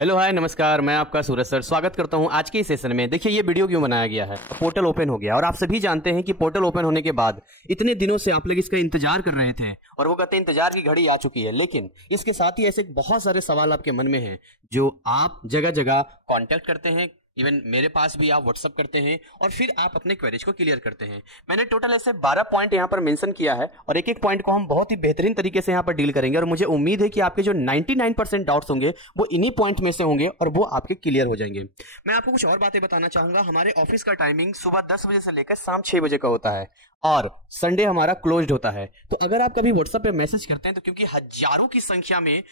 Hello hi नमस्कार, मैं आपका सूरज सर स्वागत करता हूं आज के इस सेशन में। देखिए ये वीडियो क्यों बनाया गया है, पोर्टल ओपन हो गया और आप सभी जानते हैं कि पोर्टल ओपन होने के बाद इतने दिनों से आप लोग इसका इंतजार कर रहे थे और वो कहते हैं इंतजार की घड़ी आ चुकी है। लेकिन इसके साथ ही ऐसे बहुत सारे सवाल आपके मन में हैं जो आप जगह जगह कॉन्टेक्ट करते हैं, इवन मेरे पास भी आप व्हाट्सअप करते हैं और फिर आप अपने क्वेरीज को क्लियर करते हैं। मैंने टोटल ऐसे 12 पॉइंट यहाँ पर मेंशन किया है और एक एक पॉइंट को हम बहुत ही बेहतरीन तरीके से यहाँ पर डील करेंगे और मुझे उम्मीद है कि आपके जो 99% डाउट्स होंगे वो इन्हीं पॉइंट में से होंगे और वो आपके क्लियर हो जाएंगे। मैं आपको कुछ और बातें बताना चाहूंगा। हमारे ऑफिस का टाइमिंग सुबह 10 बजे से लेकर शाम 6 बजे का होता है और संडे हमारा क्लोज्ड होता है। तो अगर आप कभी व्हाट्सएप पे मैसेज करते हैं तो क्योंकि हजारों की संख्या में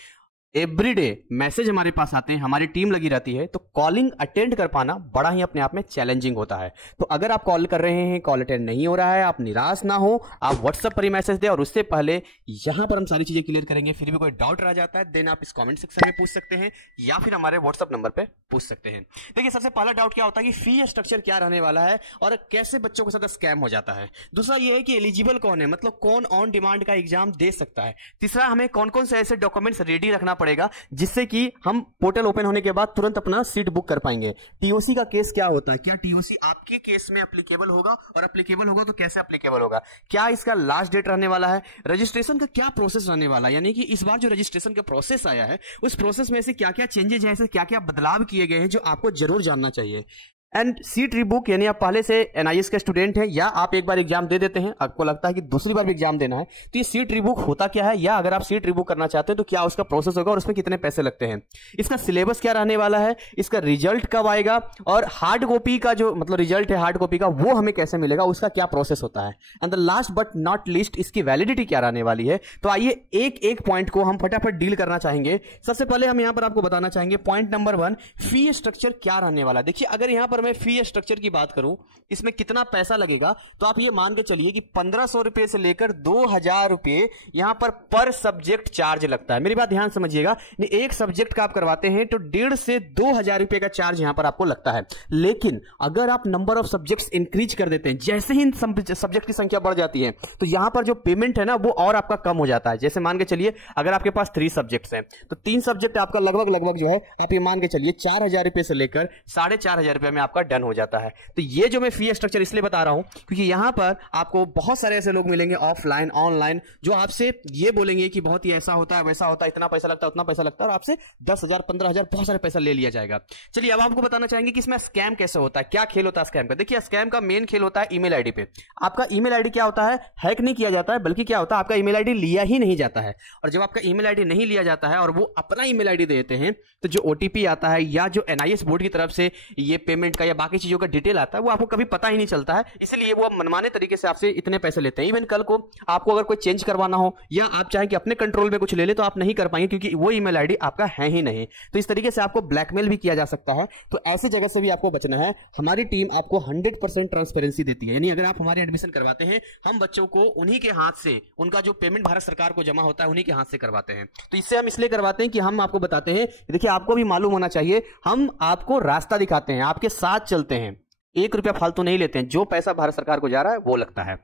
एवरीडे मैसेज हमारे पास आते हैं, हमारी टीम लगी रहती है, तो कॉलिंग अटेंड कर पाना बड़ा ही अपने आप में चैलेंजिंग होता है। तो अगर आप कॉल कर रहे हैं, कॉल अटेंड नहीं हो रहा है, आप निराश ना हो, आप व्हाट्सएप पर ही मैसेज दें और उससे पहले यहां पर हम सारी चीजें क्लियर करेंगे। फिर भी कोई डाउट रह जाता है देन आप इस कमेंट सेक्शन में पूछ सकते हैं या फिर हमारे व्हाट्सएप नंबर पर पूछ सकते हैं। देखिए सबसे पहला डाउट क्या होता है कि फी स्ट्रक्चर क्या रहने वाला है और कैसे बच्चों के साथ स्कैम हो जाता है। दूसरा ये है कि एलिजिबल कौन है, मतलब कौन ऑन डिमांड का एग्जाम दे सकता है। तीसरा हमें कौन कौन से ऐसे डॉक्यूमेंट्स रेडी रखना पड़ेगा जिससे कि हम पोर्टल ओपन होने के बाद तुरंत अपना सीट बुक कर पाएंगे। टीओसी का केस क्या होता है, क्या टीओसी आपके केस में एप्लीकेबल होगा और एप्लीकेबल होगा तो कैसे एप्लीकेबल होगा, क्या इसका लास्ट डेट रहने वाला है, रजिस्ट्रेशन का क्या प्रोसेस रहने वाला है, यानी कि इस बार जो रजिस्ट्रेशन का प्रोसेस आया है उस प्रोसेस में से क्या क्या चेंजेस है, क्या क्या बदलाव किए गए हैं जो आपको जरूर जानना चाहिए। एंड सीट रीबुक, यानी आप पहले से एनआईएस के स्टूडेंट हैं या आप एक बार एग्जाम दे देते हैं, आपको लगता है कि दूसरी बार भी एग्जाम देना है, तो ये सीट रीबुक होता क्या है, या अगर आप सीट रीबुक करना चाहते हैं तो क्या उसका प्रोसेस होगा और उसमें कितने पैसे लगते हैं, इसका सिलेबस क्या रहने वाला है, इसका रिजल्ट कब आएगा और हार्ड कॉपी का जो मतलब रिजल्ट है हार्ड कॉपी का वो हमें कैसे मिलेगा, उसका क्या प्रोसेस होता है, and the last but not least इसकी वैलिडिटी क्या रहने वाली है। तो आइए एक एक पॉइंट को हम फटाफट डील करना चाहेंगे। सबसे पहले हम यहां पर आपको बताना चाहेंगे पॉइंट नंबर 1, फी स्ट्रक्चर क्या रहने वाला है। देखिए अगर यहां पर मैं फी स्ट्रक्चर की बात करूं इसमें कितना पैसा लगेगा तो आप ये मान के चलिए कि 1500 रुपए से लेकर 2000 रुपए यहां पर सब्जेक्ट चार्ज लगता है। मेरी बात ध्यान समझिएगा, एक सब्जेक्ट का आप करवाते हैं तो 1,500 से 2000 रुपए का चार्ज यहां पर आपको लगता है। लेकिन अगर आप नंबर ऑफ सब्जेक्ट्स इंक्रीज कर देते हैं, जैसे ही सब्जेक्ट की संख्या बढ़ जाती है तो यहां पर जो पेमेंट है ना वो और आपका कम हो जाता है। जैसे मान के चलिए अगर आपके पास 3 सब्जेक्ट्स हैं तो 3 सब्जेक्ट आपका लगभग जो है आप ये मान के चलिए 4000 रुपए से लेकर 4500 रुपए में आपका डन हो जाता है। तो ये जो मैं फी स्ट्रक्चर इसलिए बता रहा हूं क्योंकि यहां पर आपको बहुत सारे ऐसे लोग मिलेंगे ऑफलाइन ऑनलाइन जो आपसे ये बोलेंगे कि बहुत ही ऐसा होता है वैसा होता है, इतना पैसा लगता है उतना पैसा लगता है और आपसे 10,000 15,000 बहुत सारे पैसा ले लिया जाएगा। चलिए अब आपको बताना चाहेंगे कि इसमें स्कैम कैसे होता है, क्या खेल होता है स्कैम का। देखिए स्कैम का मेन खेल होता है ईमेल आईडी पे। आपका ईमेल आईडी क्या होता है, हैक नहीं किया जाता है, बल्कि क्या होता है आपका ईमेल आईडी लिया ही नहीं जाता है। और जब आपका ईमेल आईडी नहीं लिया जाता है और वो अपना ईमेल आईडी देते हैं तो जो ओटीपी आता है या जो एनआईएस बोर्ड की तरफ से ये पेमेंट का या बाकी चीजों का डिटेल आता है वो आपको कभी पता ही नहीं चलता है, इसलिए वो मनमाने तरीके से आपसे इतने पैसे लेते हैं। इवन कल को आपको अगर कोई चेंज करवाना हो या आप चाहें कि अपने कंट्रोल में कुछ ले ले तो आप नहीं कर पाएंगे क्योंकि वो ईमेल आईडी आपका है ही नहीं। तो इस तरीके से आपको ब्लैकमेल भी किया जा सकता है। तो ऐसी जगह से भी आपको बचना है। हमारी टीम आपको 100% ट्रांसपेरेंसी देती है, यानी अगर आप हमारे एडमिशन करवाते हैं हम बच्चों को उन्हीं के हाथ से उनका जो पेमेंट भारत सरकार को जमा होता है उन्हीं के हाथ से करवाते हैं। तो इससे हम इसलिए करवाते हैं कि हम आपको बताते हैं, देखिए आपको भी मालूम होना चाहिए, हम आपको रास्ता दिखाते हैं, आपके साथ चलते हैं, 1 रुपया फालतू नहीं लेते हैं, जो पैसा भारत सरकार को जा रहा है वो लगता है।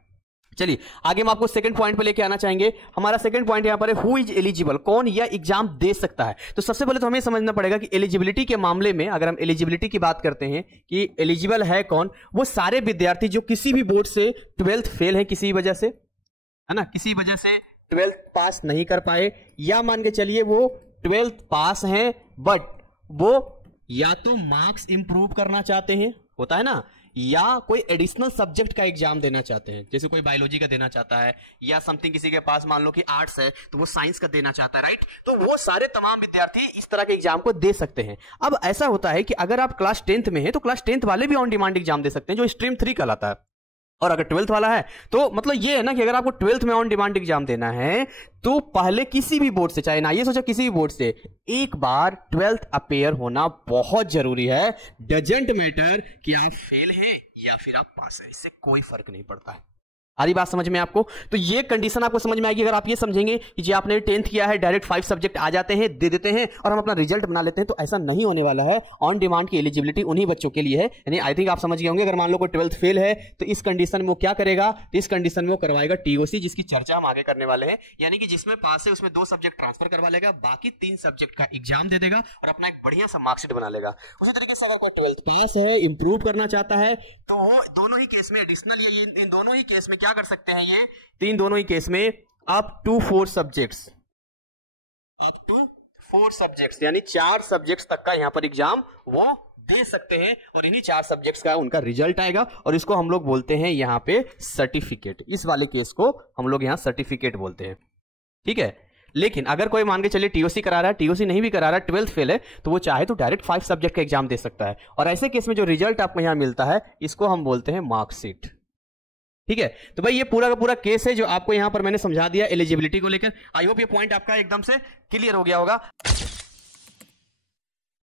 चलिए आगे हम आपको सेकंड पॉइंट पे लेके आना चाहेंगे। हमारा सेकंड पॉइंट यहां पर है हु इज एलिजिबल, कौन यह एग्जाम दे सकता है। तो सबसे पहले तो हमें समझना पड़ेगा कि एलिजिबिलिटी के मामले में अगर हम एलिजिबिलिटी की बात करते हैं कि एलिजिबल है कौन, वो सारे विद्यार्थी जो किसी भी बोर्ड से 12th फेल है किसी वजह से, है ना, किसी वजह से 12th पास नहीं कर पाए, या मान के चलिए वो 12th पास हैं बट वो या तो मार्क्स इंप्रूव करना चाहते हैं, होता है ना, या कोई एडिशनल सब्जेक्ट का एग्जाम देना चाहते हैं, जैसे कोई बायोलॉजी का देना चाहता है या समथिंग, किसी के पास मान लो कि आर्ट्स है तो वो साइंस का देना चाहता है, राइट। तो वो सारे तमाम विद्यार्थी इस तरह के एग्जाम को दे सकते हैं। अब ऐसा होता है कि अगर आप क्लास 10th में हैं तो क्लास 10th वाले भी ऑन डिमांड एग्जाम दे सकते हैं जो स्ट्रीम 3 कहलाता है। और अगर 12th वाला है तो मतलब ये है ना कि अगर आपको 12th में ऑन डिमांड एग्जाम देना है तो पहले किसी भी बोर्ड से, चाहे एनआईएस हो चाहे किसी भी बोर्ड से, एक बार 12th अपेयर होना बहुत जरूरी है। डजंट मैटर कि आप फेल हैं या फिर आप पास हैं, इससे कोई फर्क नहीं पड़ता है। आधी बात समझ में आपको। तो ये कंडीशन आपको समझ में आएगी अगर आप ये समझेंगे कि जी आपने 10th किया है डायरेक्ट 5 सब्जेक्ट आ जाते हैं दे देते हैं और हम अपना रिजल्ट बना लेते हैं, तो ऐसा नहीं होने वाला है। ऑन डिमांड की एलिजिबिलिटी उन्हीं बच्चों के लिए है। यानी आई थिंक आप समझ गए होंगे, अगर मान लो कोई 12th फेल है तो इस कंडीशन में वो क्या करेगा, तो इस कंडीशन में वो करवाएगा टीओसी, जिसकी चर्चा हम आगे करने वाले हैं। यानी कि जिसमें पास है उसमें 2 सब्जेक्ट ट्रांसफर करवा लेगा, बाकी 3 सब्जेक्ट का एग्जाम दे देगा और अपना एक बढ़िया सा मार्कशीट बना लेगा। उसी तरीके से अगर कोई 12th पास है, इंप्रूव करना चाहता है, तो वो दोनों ही केस में एडिशनल ये इन दोनों ही केस में क्या कर सकते हैं, ये तीन दोनों ही केस में up to 4 subjects, up to 4 subjects यानी 4 सब्जेक्ट्स तक का यहां पर एग्जाम वो दे सकते हैं, और इन्हीं 4 सब्जेक्ट्स का उनका रिजल्ट आएगा, और इसको हम लोग बोलते हैं यहां पे सर्टिफिकेट। इस वाले केस को हम लोग यहां सर्टिफिकेट बोलते हैं, ठीक है। लेकिन अगर कोई मान के चलिए टीओसी करा रहा है, टीओसी नहीं भी करा रहा है, 12th फेल है, तो वो चाहे तो डायरेक्ट 5 सब्जेक्ट का एग्जाम दे सकता है, और ऐसे केस में जो रिजल्ट आपको यहां मिलता है इसको हम बोलते हैं मार्कशीट, ठीक है। तो भाई ये पूरा का पूरा केस है जो आपको यहां पर मैंने समझा दिया एलिजिबिलिटी को लेकर। आई होप ये पॉइंट आपका एकदम से क्लियर हो गया होगा।